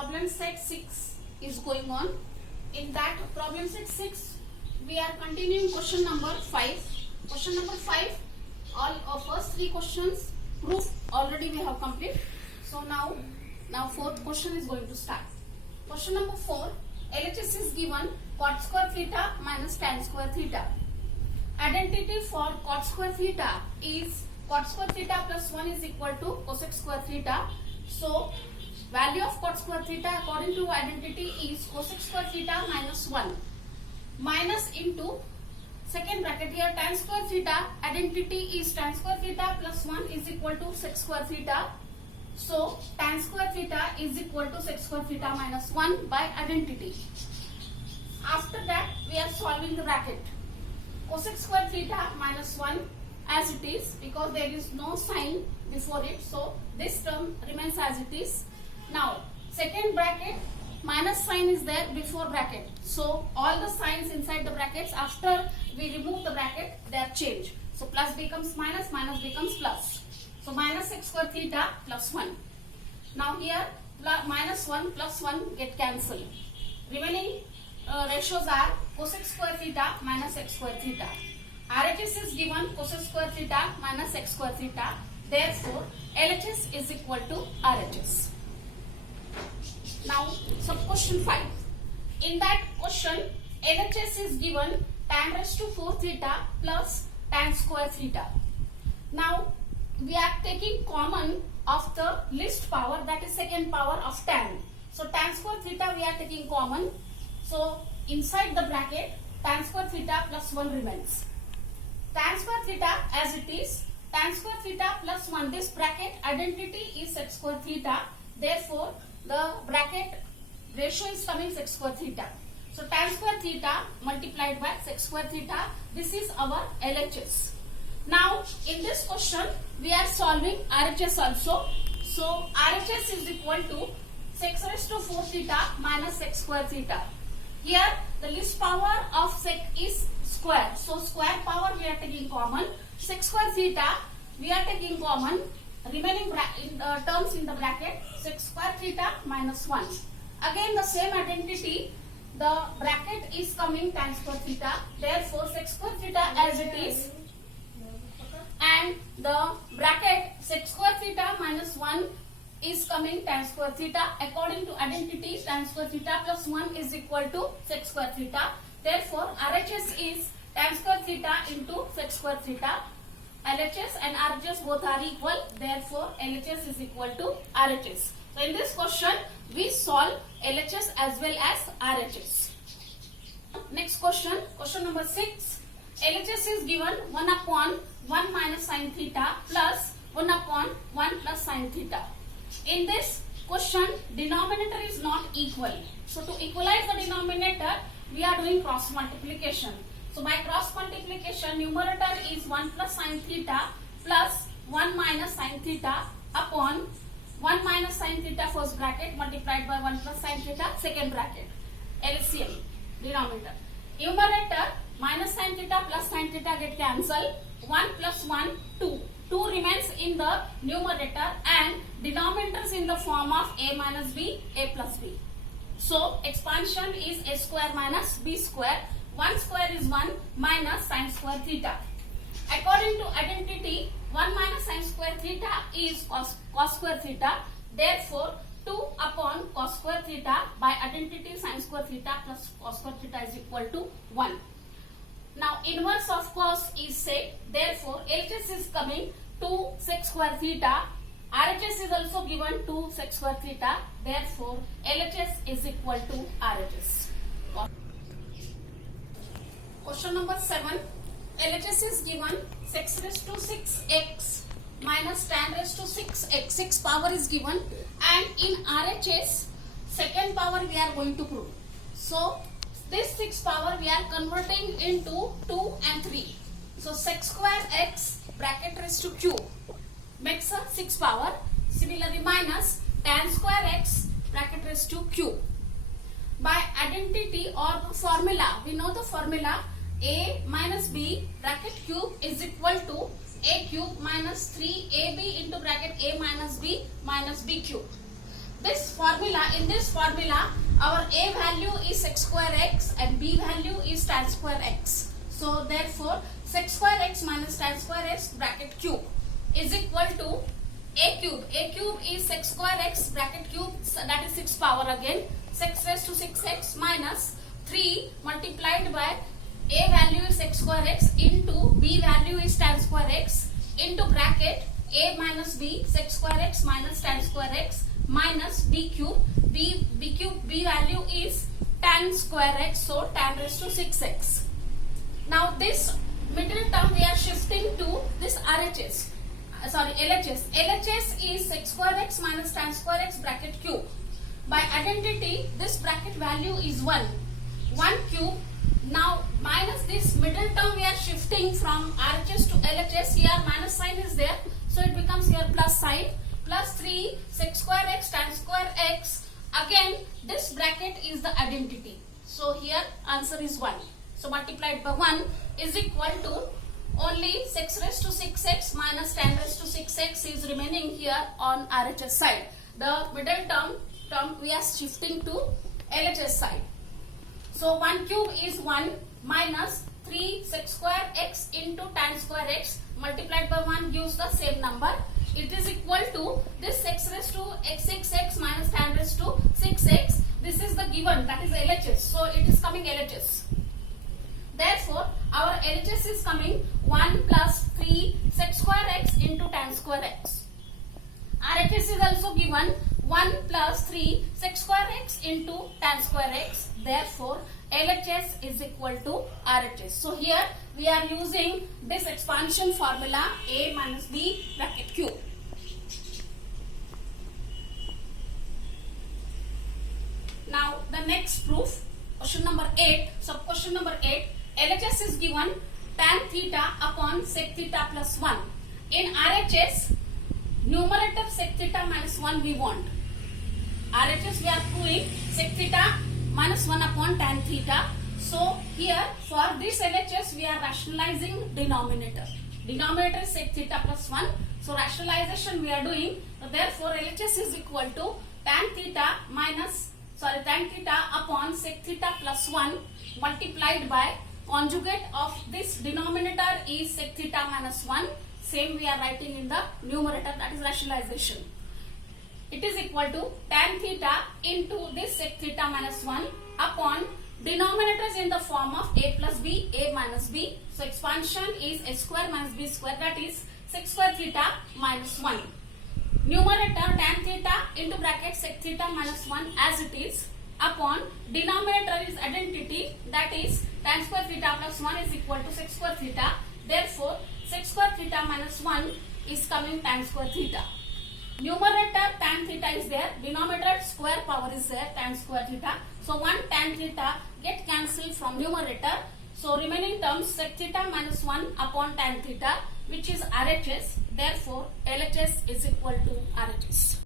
problem set 6 is going on. In that problem set 6, we are continuing question number 5. Question number 5, all of first 3 questions proof already we have completed. So now fourth question is going to start. Question number 4, LHS is given cot square theta minus tan square theta. Identity for cot square theta is cot square theta plus 1 is equal to cosec square theta. So value of cot square theta according to identity is cosec square theta minus 1 minus into second bracket here tan square theta. Identity is tan square theta plus 1 is equal to sec square theta. So tan square theta is equal to sec square theta minus 1 by identity. After that we are solving the bracket. Cosec square theta minus 1 as it is because there is no sign before it, so this term remains as it is. Now second bracket minus sign is there before bracket, so all the signs inside the brackets after we remove the bracket they are changed. So plus becomes minus, minus becomes plus. So minus sec square theta plus 1. Now here minus 1 plus 1 get cancelled. Remaining ratios are cosec square theta minus sec square theta. RHS is given cosec square theta minus sec square theta. Therefore, LHS is equal to RHS. Now, sub question 5. In that question, LHS is given tan raised to 4 theta plus tan square theta. Now, we are taking common of the least power, that is second power of tan. So, tan square theta we are taking common. So, inside the bracket, tan square theta plus 1 remains. Tan square theta as it is, tan square theta plus 1, this bracket identity is sec square theta. Therefore, the bracket ratio is coming sec square theta. So, tan square theta multiplied by sec square theta, this is our LHS. Now, in this question, we are solving RHS also. So, RHS is equal to sec raised to 4 theta minus sec square theta. Here, the least power of sec is square. So, square power we are taking common. Sec square theta we are taking common. Remaining terms in the bracket, sec square theta minus 1. Again, the same identity. The bracket is coming tan square theta. Therefore, sec square theta as it is. And the bracket sec square theta minus 1 is coming tan square theta. According to identity, tan square theta plus 1 is equal to sec square theta. Therefore, RHS is tan square theta into sec square theta. LHS and RHS both are equal. Therefore, LHS is equal to RHS. So, in this question, we solve LHS as well as RHS. Next question, question number 6. LHS is given 1 upon 1 minus sin theta plus 1 upon 1 plus sin theta. In this question, denominator is not equal. So, to equalize the denominator, we are doing cross multiplication. So, by cross multiplication, numerator is 1 plus sin theta plus 1 minus sin theta upon 1 minus sin theta first bracket multiplied by 1 plus sin theta second bracket. LCM, denominator. Numerator minus sin theta plus sin theta get cancelled. 1 plus 1, 2. 2 remains in the numerator and denominators in the form of a minus b, a plus b. So, expansion is a square minus b square. 1 square is 1 minus sin square theta. According to identity, 1 minus sin square theta is cos square theta. Therefore, 2 upon cos square theta by identity sin square theta plus cos square theta is equal to 1. Now, inverse of cos is sec. Therefore, LHS is coming 2 sec square theta. RHS is also given 2 sec square theta. Therefore, LHS is equal to RHS. Question number 7. LHS is given sec raised to 6x minus tan raised to 6x. 6 power is given and in RHS, second power we are going to prove. So, this 6 power we are converting into 2 and 3. So, sec square x bracket raised to cube makes a 6 power. Similarly, minus tan square x bracket raised to cube. By identity or the formula, we know the formula a minus b bracket cube is equal to a cube minus 3ab into bracket a minus b cube. in this formula, our A value is sec square x and B value is tan square x. So therefore, sec square x minus tan square x bracket cube is equal to A cube. A cube is sec square x bracket cube, so that is 6 power again. 6 raised to 6x minus 3 multiplied by A value is sec square x into B value is tan square x into bracket A minus B sec square x minus tan square x minus B cube. B value is tan square x, so tan raised to 6x. Now this middle term we are shifting to this LHS. LHS is sec square x minus tan square x bracket cube. By identity, this bracket value is 1 cube. Now minus this middle term we are shifting from RHS to LHS. Here minus sign is there, so it becomes here plus sign. Plus 3 sec square x tan square x. Again this bracket is the identity. So here answer is 1. So multiplied by 1 is equal to only 6 raised to 6x minus 10 raised to 6x is remaining here on RHS side. The middle term we are shifting to LHS side. So 1 cube is 1 minus 3 sec square x into tan square x multiplied by 1 gives the same number. It is equal to this 6 raised to 6x minus tan raised to 6x. This is the given, that is LHS. So it is coming LHS. Therefore, our LHS is coming 1 plus 3 sec square x into tan square x. RHS is also given 1 plus 3 sec square x into tan square x. Therefore, LHS is equal to RHS. So here we are using this expansion formula A minus B bracket cube. Now the next proof, question number 8, sub question number 8, LHS is given tan theta upon sec theta plus 1. In RHS, numerator sec theta minus 1 we want. RHS we are proving sec theta minus 1 upon tan theta. So here for this LHS we are rationalizing denominator. Denominator is sec theta plus 1. So rationalization we are doing. So therefore LHS is equal to tan theta upon sec theta plus 1 multiplied by conjugate of this denominator is sec theta minus 1. Same we are writing in the numerator, that is rationalization. It is equal to tan theta into this sec theta minus 1 upon denominator is in the form of a plus b, a minus b. So expansion is a square minus b square, that is sec square theta minus 1. Numerator tan theta into bracket sec theta minus 1 as it is upon denominator is identity, that is tan square theta plus 1 is equal to sec square theta. Therefore sec square theta minus 1 is coming tan square theta. Numerator tan theta is there, denominator square power is there, tan square theta. So 1 tan theta get cancelled from numerator. So remaining terms sec theta minus 1 upon tan theta, which is RHS. Therefore LHS is equal to RHS.